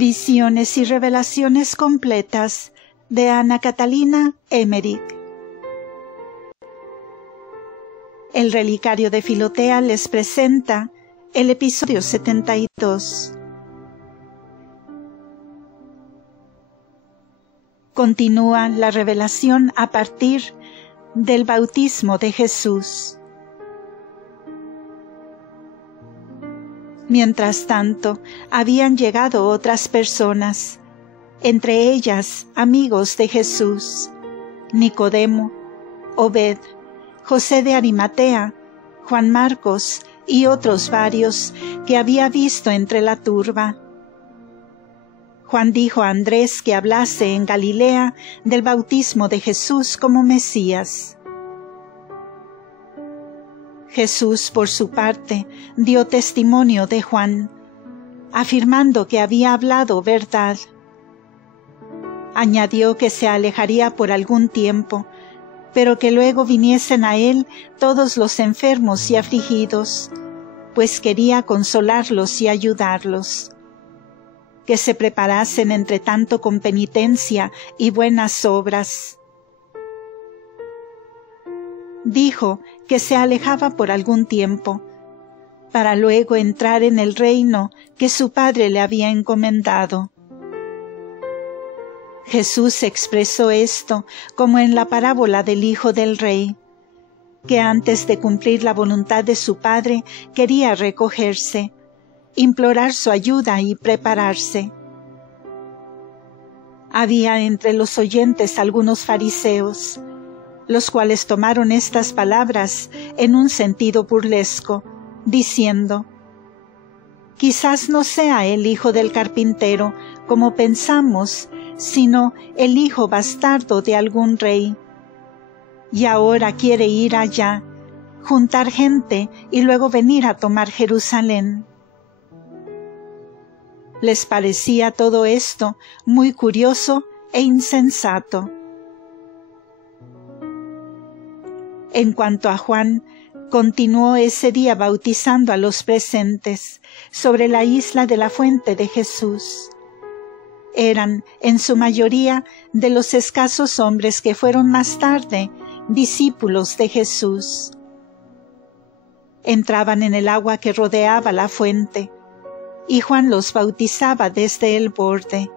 Visiones y revelaciones completas de Ana Catalina Emmerich. El Relicario de Filotea les presenta el episodio 72. Continúa la revelación a partir del bautismo de Jesús. Mientras tanto, habían llegado otras personas, entre ellas amigos de Jesús, Nicodemo, Obed, José de Arimatea, Juan Marcos y otros varios que había visto entre la turba. Juan dijo a Andrés que hablase en Galilea del bautismo de Jesús como Mesías. Jesús, por su parte, dio testimonio de Juan, afirmando que había hablado verdad. Añadió que se alejaría por algún tiempo, pero que luego viniesen a él todos los enfermos y afligidos, pues quería consolarlos y ayudarlos. Que se preparasen entre tanto con penitencia y buenas obras. Dijo que se alejaba por algún tiempo, para luego entrar en el reino que su Padre le había encomendado. Jesús expresó esto como en la parábola del Hijo del Rey, que antes de cumplir la voluntad de su Padre quería recogerse, implorar su ayuda y prepararse. Había entre los oyentes algunos fariseos, los cuales tomaron estas palabras en un sentido burlesco, diciendo: «Quizás no sea el hijo del carpintero, como pensamos, sino el hijo bastardo de algún rey. Y ahora quiere ir allá, juntar gente y luego venir a tomar Jerusalén». Les parecía todo esto muy curioso e insensato. En cuanto a Juan, continuó ese día bautizando a los presentes sobre la isla de la fuente de Jesús. Eran, en su mayoría, de los escasos hombres que fueron más tarde discípulos de Jesús. Entraban en el agua que rodeaba la fuente, y Juan los bautizaba desde el borde.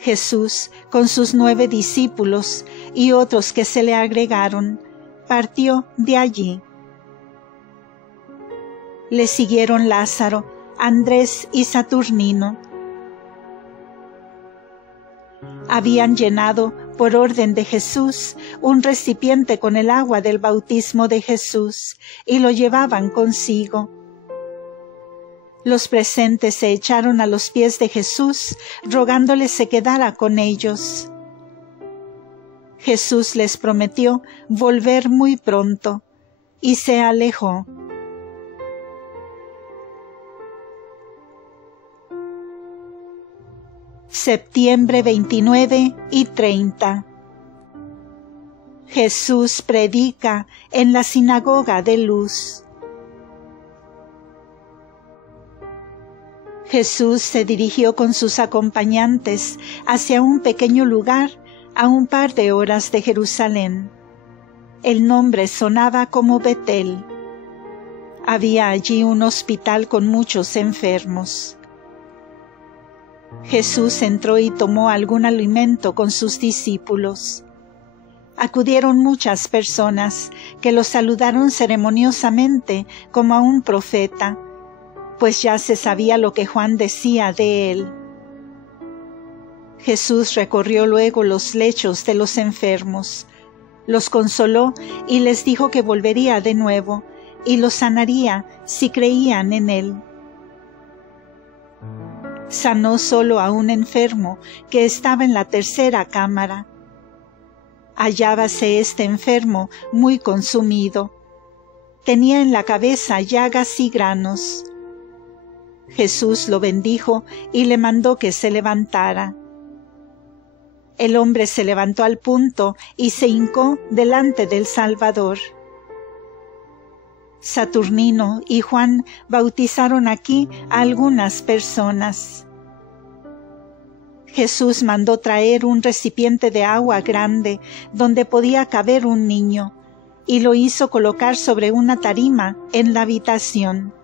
Jesús, con sus 9 discípulos y otros que se le agregaron, partió de allí. Le siguieron Lázaro, Andrés y Saturnino. Habían llenado, por orden de Jesús, un recipiente con el agua del bautismo de Jesús, y lo llevaban consigo. Los presentes se echaron a los pies de Jesús, rogándole se quedara con ellos. Jesús les prometió volver muy pronto, y se alejó. Septiembre 29 y 30. Jesús predica en la sinagoga de Luz. Jesús se dirigió con sus acompañantes hacia un pequeño lugar a un par de horas de Jerusalén. El nombre sonaba como Betel. Había allí un hospital con muchos enfermos. Jesús entró y tomó algún alimento con sus discípulos. Acudieron muchas personas que lo saludaron ceremoniosamente como a un profeta, pues ya se sabía lo que Juan decía de él. Jesús recorrió luego los lechos de los enfermos, los consoló y les dijo que volvería de nuevo y los sanaría si creían en él. Sanó solo a un enfermo que estaba en la 3ª cámara. Hallábase este enfermo muy consumido. Tenía en la cabeza llagas y granos. Jesús lo bendijo y le mandó que se levantara. El hombre se levantó al punto y se hincó delante del Salvador. Saturnino y Juan bautizaron aquí a algunas personas. Jesús mandó traer un recipiente de agua grande donde podía caber un niño, y lo hizo colocar sobre una tarima en la habitación.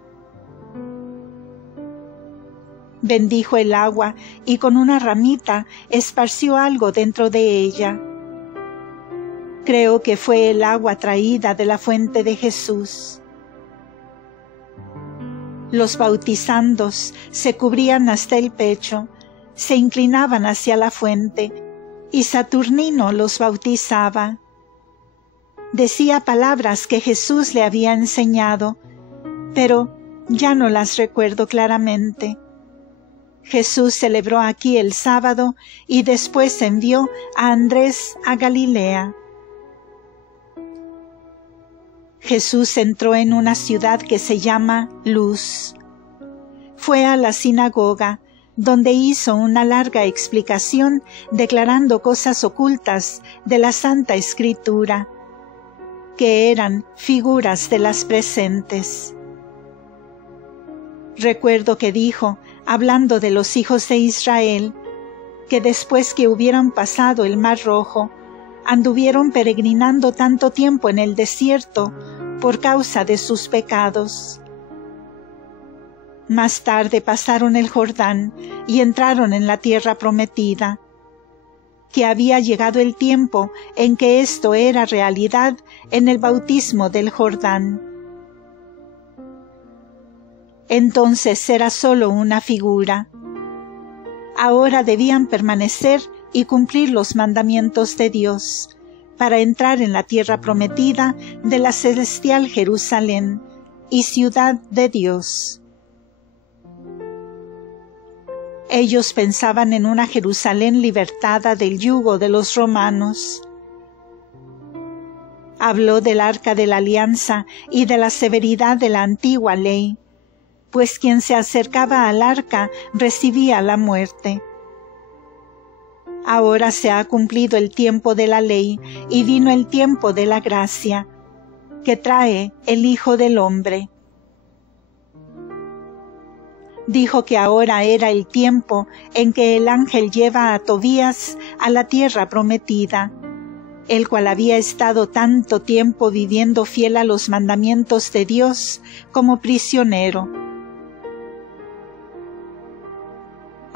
Bendijo el agua y con una ramita esparció algo dentro de ella. Creo que fue el agua traída de la fuente de Jesús. Los bautizandos se cubrían hasta el pecho, se inclinaban hacia la fuente, y Saturnino los bautizaba. Decía palabras que Jesús le había enseñado, pero ya no las recuerdo claramente. Jesús celebró aquí el sábado y después envió a Andrés a Galilea. Jesús entró en una ciudad que se llama Luz. Fue a la sinagoga, donde hizo una larga explicación declarando cosas ocultas de la Santa Escritura, que eran figuras de las presentes. Recuerdo que dijo, hablando de los hijos de Israel, que después que hubieran pasado el Mar Rojo, anduvieron peregrinando tanto tiempo en el desierto por causa de sus pecados. Más tarde pasaron el Jordán y entraron en la tierra prometida, que había llegado el tiempo en que esto era realidad en el bautismo del Jordán. Entonces era solo una figura. Ahora debían permanecer y cumplir los mandamientos de Dios, para entrar en la tierra prometida de la celestial Jerusalén y ciudad de Dios. Ellos pensaban en una Jerusalén libertada del yugo de los romanos. Habló del arca de la alianza y de la severidad de la antigua ley, pues quien se acercaba al arca recibía la muerte. Ahora se ha cumplido el tiempo de la ley y vino el tiempo de la gracia, que trae el Hijo del Hombre. Dijo que ahora era el tiempo en que el ángel lleva a Tobías a la tierra prometida, el cual había estado tanto tiempo viviendo fiel a los mandamientos de Dios como prisionero.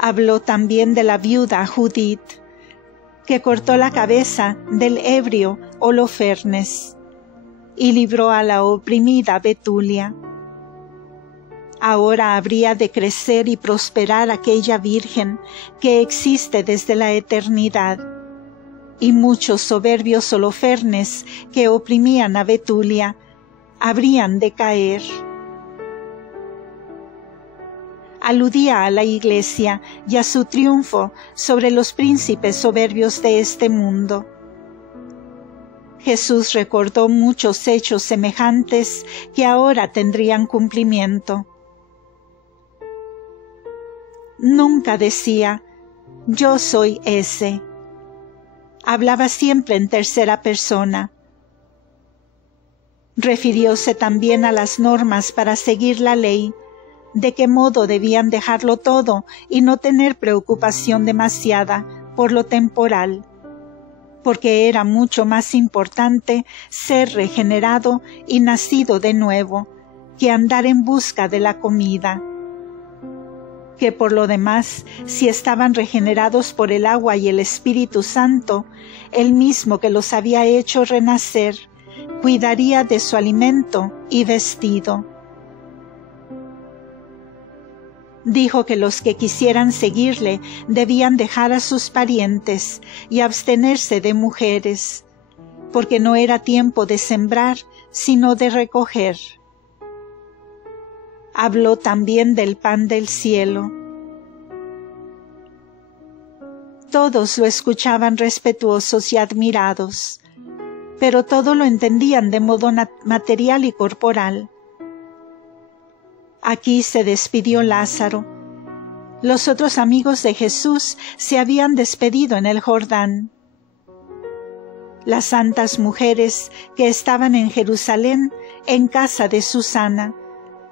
Habló también de la viuda Judith, que cortó la cabeza del ebrio Holofernes y libró a la oprimida Betulia. Ahora habría de crecer y prosperar aquella Virgen que existe desde la eternidad, y muchos soberbios Holofernes que oprimían a Betulia habrían de caer. Aludía a la Iglesia y a su triunfo sobre los príncipes soberbios de este mundo. Jesús recordó muchos hechos semejantes que ahora tendrían cumplimiento. Nunca decía, yo soy ese. Hablaba siempre en tercera persona. Refirióse también a las normas para seguir la ley, de qué modo debían dejarlo todo y no tener preocupación demasiada por lo temporal, porque era mucho más importante ser regenerado y nacido de nuevo que andar en busca de la comida. Que por lo demás, si estaban regenerados por el agua y el Espíritu Santo, el mismo que los había hecho renacer, cuidaría de su alimento y vestido. Dijo que los que quisieran seguirle debían dejar a sus parientes y abstenerse de mujeres, porque no era tiempo de sembrar, sino de recoger. Habló también del pan del cielo. Todos lo escuchaban respetuosos y admirados, pero todo lo entendían de modo material y corporal. Aquí se despidió Lázaro. Los otros amigos de Jesús se habían despedido en el Jordán. las santas mujeres que estaban en Jerusalén, en casa de Susana,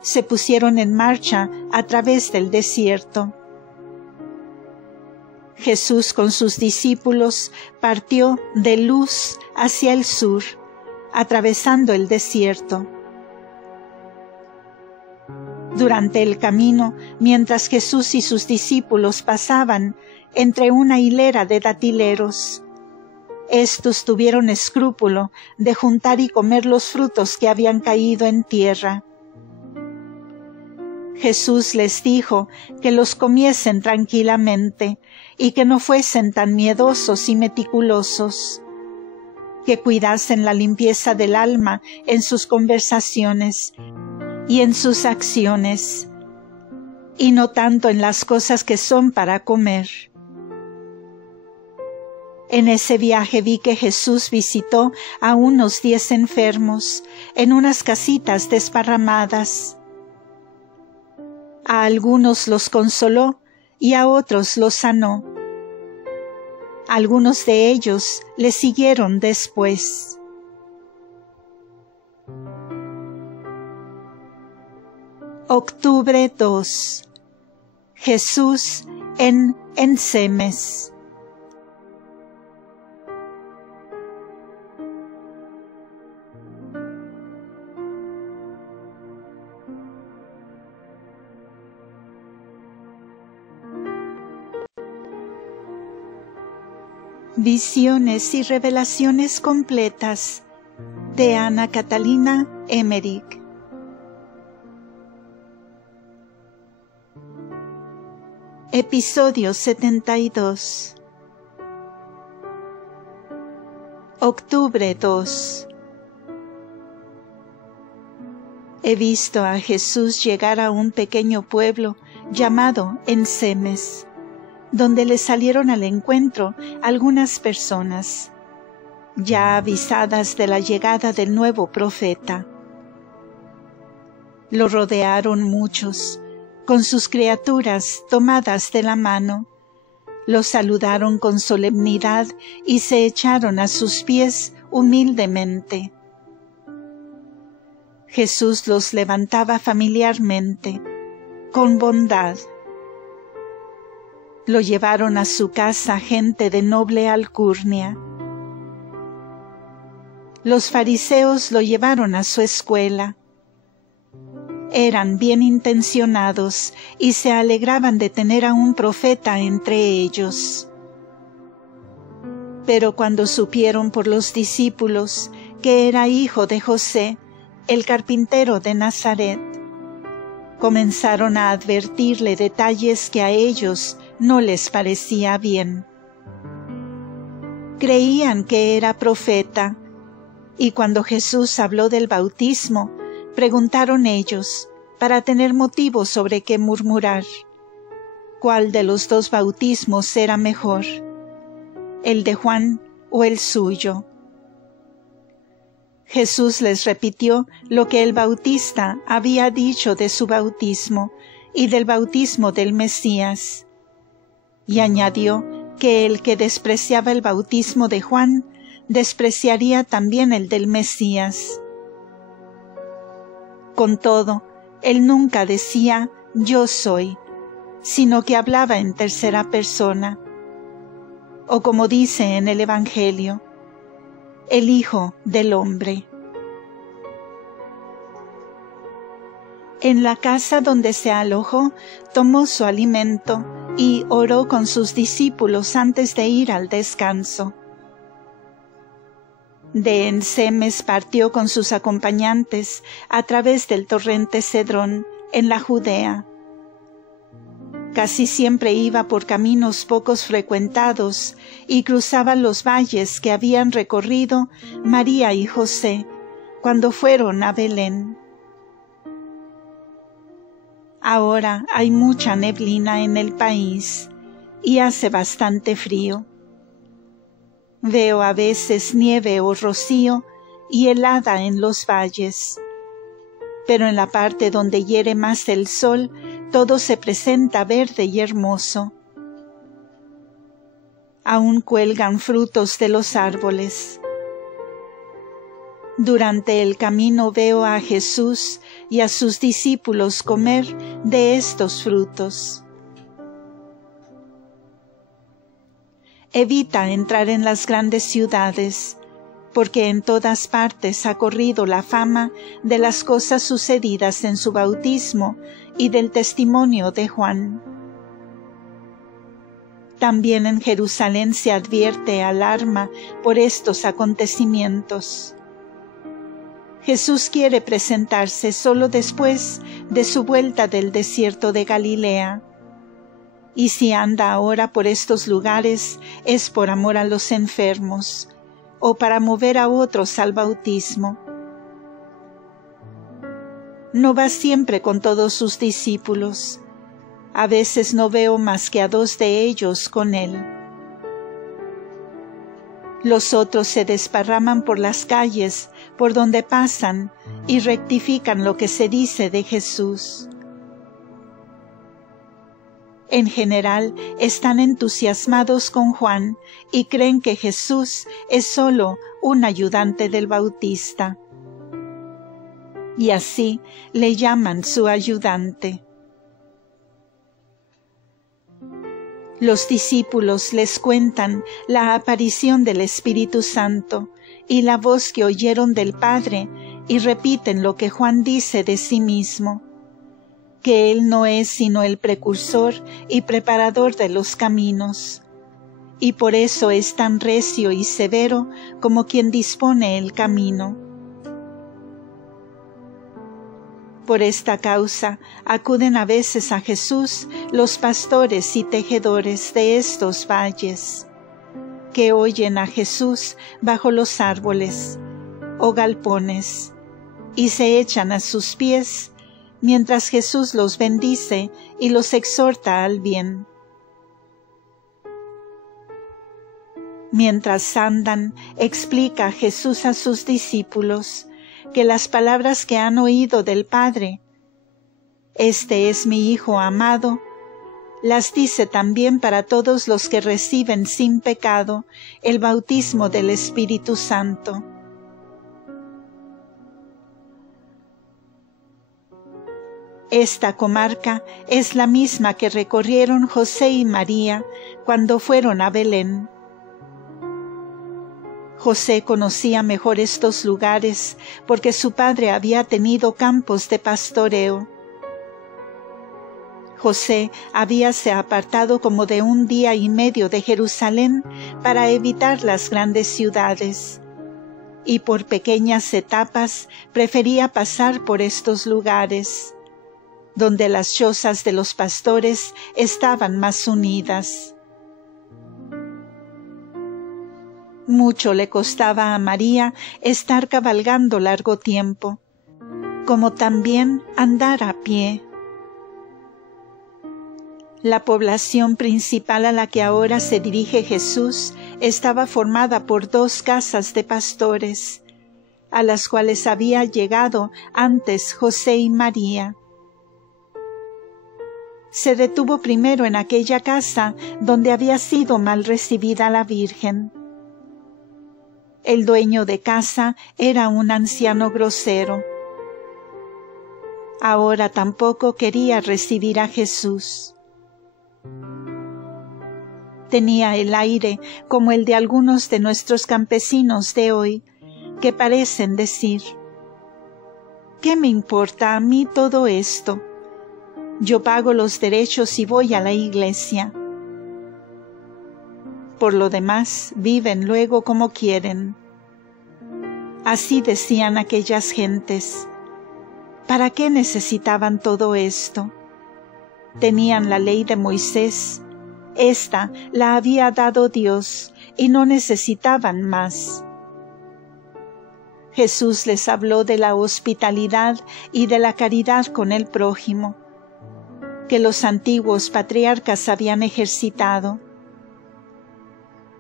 se pusieron en marcha a través del desierto. Jesús con sus discípulos partió de Luz hacia el sur, atravesando el desierto. Durante el camino, mientras Jesús y sus discípulos pasaban entre una hilera de datileros, estos tuvieron escrúpulo de juntar y comer los frutos que habían caído en tierra. Jesús les dijo que los comiesen tranquilamente y que no fuesen tan miedosos y meticulosos, que cuidasen la limpieza del alma en sus conversaciones y en sus acciones, y no tanto en las cosas que son para comer. En ese viaje vi que Jesús visitó a unos 10 enfermos en unas casitas desparramadas. A algunos los consoló y a otros los sanó. Algunos de ellos le siguieron después. Octubre 2. Jesús en Ensemes. Visiones y revelaciones completas de Ana Catalina Emmerich. Episodio 72. Octubre 2. He visto a Jesús llegar a un pequeño pueblo llamado Ensemes, donde le salieron al encuentro algunas personas, ya avisadas de la llegada del nuevo profeta. Lo rodearon muchos, con sus criaturas tomadas de la mano, lo saludaron con solemnidad y se echaron a sus pies humildemente. Jesús los levantaba familiarmente, con bondad. Lo llevaron a su casa gente de noble alcurnia. Los fariseos lo llevaron a su escuela. Eran bien intencionados y se alegraban de tener a un profeta entre ellos. Pero cuando supieron por los discípulos que era hijo de José, el carpintero de Nazaret, comenzaron a advertirle detalles que a ellos no les parecía bien. Creían que era profeta, y cuando Jesús habló del bautismo, preguntaron ellos, para tener motivo sobre qué murmurar, ¿cuál de los dos bautismos era mejor, el de Juan o el suyo? Jesús les repitió lo que el Bautista había dicho de su bautismo y del bautismo del Mesías, y añadió que el que despreciaba el bautismo de Juan, despreciaría también el del Mesías. Con todo, él nunca decía «yo soy», sino que hablaba en tercera persona, o como dice en el Evangelio, el Hijo del Hombre. En la casa donde se alojó, tomó su alimento y oró con sus discípulos antes de ir al descanso. De Ensemes partió con sus acompañantes a través del torrente Cedrón en la Judea. Casi siempre iba por caminos pocos frecuentados y cruzaba los valles que habían recorrido María y José cuando fueron a Belén. Ahora hay mucha neblina en el país y hace bastante frío. Veo a veces nieve o rocío y helada en los valles, pero en la parte donde hiere más el sol, todo se presenta verde y hermoso. Aún cuelgan frutos de los árboles, Durante el camino veo a Jesús y a sus discípulos comer de estos frutos. Evita entrar en las grandes ciudades, porque en todas partes ha corrido la fama de las cosas sucedidas en su bautismo y del testimonio de Juan. También en Jerusalén se advierte alarma por estos acontecimientos. Jesús quiere presentarse solo después de su vuelta del desierto de Galilea. Y si anda ahora por estos lugares es por amor a los enfermos, o para mover a otros al bautismo. No va siempre con todos sus discípulos. A veces no veo más que a 2 de ellos con él. Los otros se desparraman por las calles por donde pasan y rectifican lo que se dice de Jesús. En general, están entusiasmados con Juan y creen que Jesús es solo un ayudante del Bautista. Y así le llaman su ayudante. Los discípulos les cuentan la aparición del Espíritu Santo y la voz que oyeron del Padre y repiten lo que Juan dice de sí mismo, que Él no es sino el precursor y preparador de los caminos, y por eso es tan recio y severo como quien dispone el camino. Por esta causa acuden a veces a Jesús los pastores y tejedores de estos valles, que oyen a Jesús bajo los árboles o galpones, y se echan a sus pies, mientras Jesús los bendice y los exhorta al bien. Mientras andan, explica Jesús a sus discípulos que las palabras que han oído del Padre, «Este es mi Hijo amado», las dice también para todos los que reciben sin pecado el bautismo del Espíritu Santo. Esta comarca es la misma que recorrieron José y María cuando fueron a Belén. José conocía mejor estos lugares porque su padre había tenido campos de pastoreo. José habíase apartado como de 1 día y medio de Jerusalén para evitar las grandes ciudades, y por pequeñas etapas prefería pasar por estos lugares, donde las chozas de los pastores estaban más unidas. Mucho le costaba a María estar cabalgando largo tiempo, como también andar a pie. La población principal a la que ahora se dirige Jesús estaba formada por 2 casas de pastores, a las cuales había llegado antes José y María. Se detuvo primero en aquella casa donde había sido mal recibida la Virgen. El dueño de casa era un anciano grosero. Ahora tampoco quería recibir a Jesús. Tenía el aire como el de algunos de nuestros campesinos de hoy, que parecen decir, ¿qué me importa a mí todo esto? Yo pago los derechos y voy a la iglesia. Por lo demás, viven luego como quieren. Así decían aquellas gentes. ¿Para qué necesitaban todo esto? Tenían la ley de Moisés. Esta la había dado Dios y no necesitaban más. Jesús les habló de la hospitalidad y de la caridad con el prójimo, que los antiguos patriarcas habían ejercitado.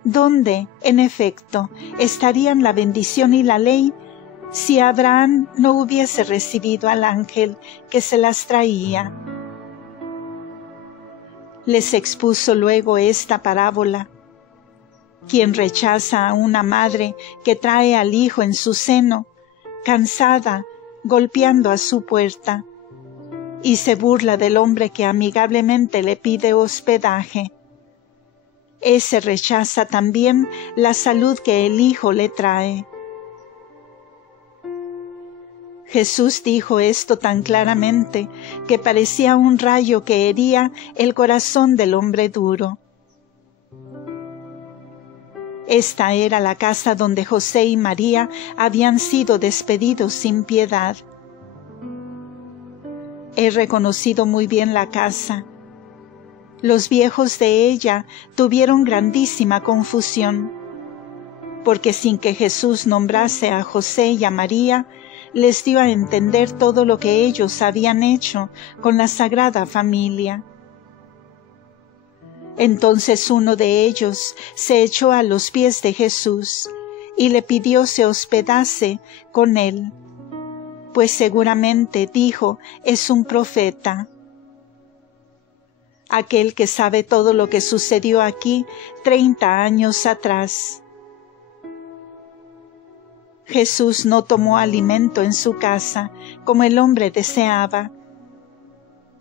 ¿Dónde, en efecto, estarían la bendición y la ley si Abraham no hubiese recibido al ángel que se las traía? Les expuso luego esta parábola. Quien rechaza a una madre que trae al hijo en su seno, cansada, golpeando a su puerta, y se burla del hombre que amigablemente le pide hospedaje. Ese rechaza también la salud que el Hijo le trae. Jesús dijo esto tan claramente que parecía un rayo que hería el corazón del hombre duro. Esta era la casa donde José y María habían sido despedidos sin piedad. He reconocido muy bien la casa. Los viejos de ella tuvieron grandísima confusión, porque sin que Jesús nombrase a José y a María, les dio a entender todo lo que ellos habían hecho con la Sagrada Familia. Entonces uno de ellos se echó a los pies de Jesús y le pidió se hospedase con él, pues seguramente, dijo, es un profeta. Aquel que sabe todo lo que sucedió aquí 30 años atrás. Jesús no tomó alimento en su casa, como el hombre deseaba,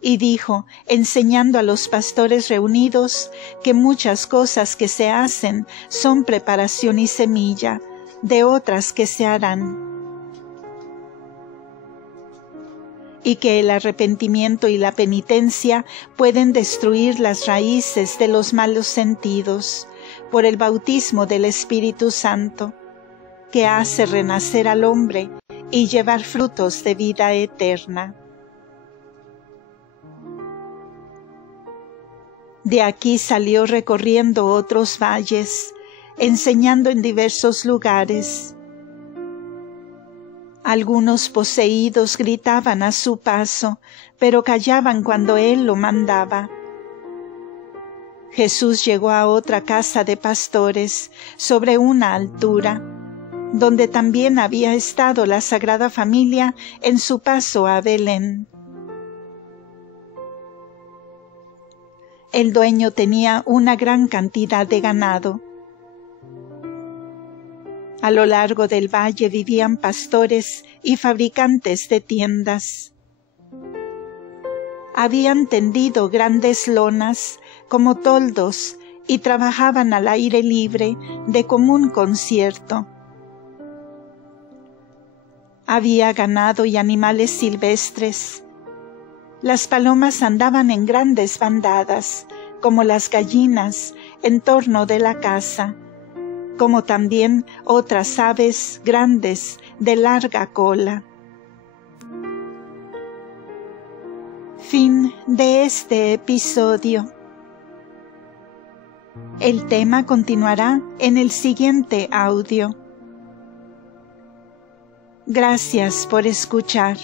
y dijo, enseñando a los pastores reunidos, que muchas cosas que se hacen son preparación y semilla de otras que se harán, y que el arrepentimiento y la penitencia pueden destruir las raíces de los malos sentidos por el bautismo del Espíritu Santo, que hace renacer al hombre y llevar frutos de vida eterna. De aquí salió recorriendo otros valles, enseñando en diversos lugares. Algunos poseídos gritaban a su paso, pero callaban cuando él lo mandaba. Jesús llegó a otra casa de pastores, sobre una altura, donde también había estado la Sagrada Familia en su paso a Belén. El dueño tenía una gran cantidad de ganado. A lo largo del valle vivían pastores y fabricantes de tiendas. Habían tendido grandes lonas como toldos y trabajaban al aire libre de común concierto. Había ganado y animales silvestres. Las palomas andaban en grandes bandadas, como las gallinas, en torno de la casa, como también otras aves grandes de larga cola. Fin de este episodio. El tema continuará en el siguiente audio. Gracias por escuchar.